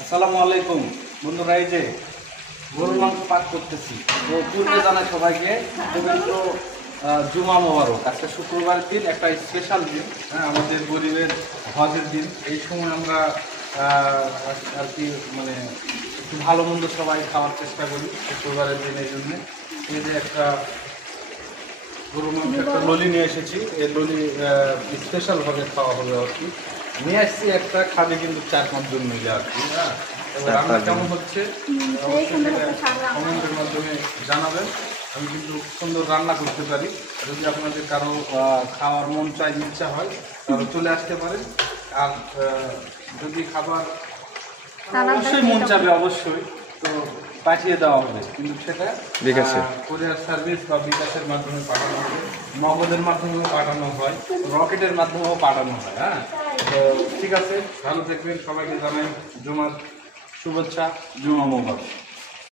আসসালামু আলাইকুম বন্ধুরা, এই যে গরুর মাংস পাক করতেছি। তো পূর্বে জানাই সবাইকে পবিত্র জুমা মোবারক। আজকে শুক্রবারের দিন, একটা স্পেশাল দিন, হ্যাঁ, আমাদের গরিবের হজের দিন। এই সময় আমরা আর কি মানে একটু ভালো মন্দ সবাই খাওয়ার চেষ্টা করি শুক্রবারের দিন। এই জন্যে এই যে একটা গরুর মাংস, একটা ললি নিয়ে এসেছি। এই ললি স্পেশালভাবে খাওয়া হবে আর কি। নিয়ে আসছি একটা, খাবে কিন্তু 4-5 জন মিলে আর কি। হ্যাঁ, এবার রান্না কেমন হচ্ছে কমেন্টের মাধ্যমে জানাবেন। আমি কিন্তু সুন্দর রান্না করতে পারি। যদি আপনাদের কারো খাওয়ার মন চাই, ইচ্ছা হয়, তাহলে চলে আসতে পারেন। আর যদি খাবার অবশ্যই মন চাবে, অবশ্যই তো পাঠিয়ে দেওয়া হবে, কিন্তু সেটা কোরিয়ার সার্ভিস বা বিকাশের মাধ্যমে পাঠানো হবে, নগদের মাধ্যমেও পাঠানো হয়, রকেটের মাধ্যমেও পাঠানো হয়। হ্যাঁ, তো ঠিক আছে, ভালো থাকবেন। সবাইকে জানাই জুমার শুভেচ্ছা, জুমা মোবারক।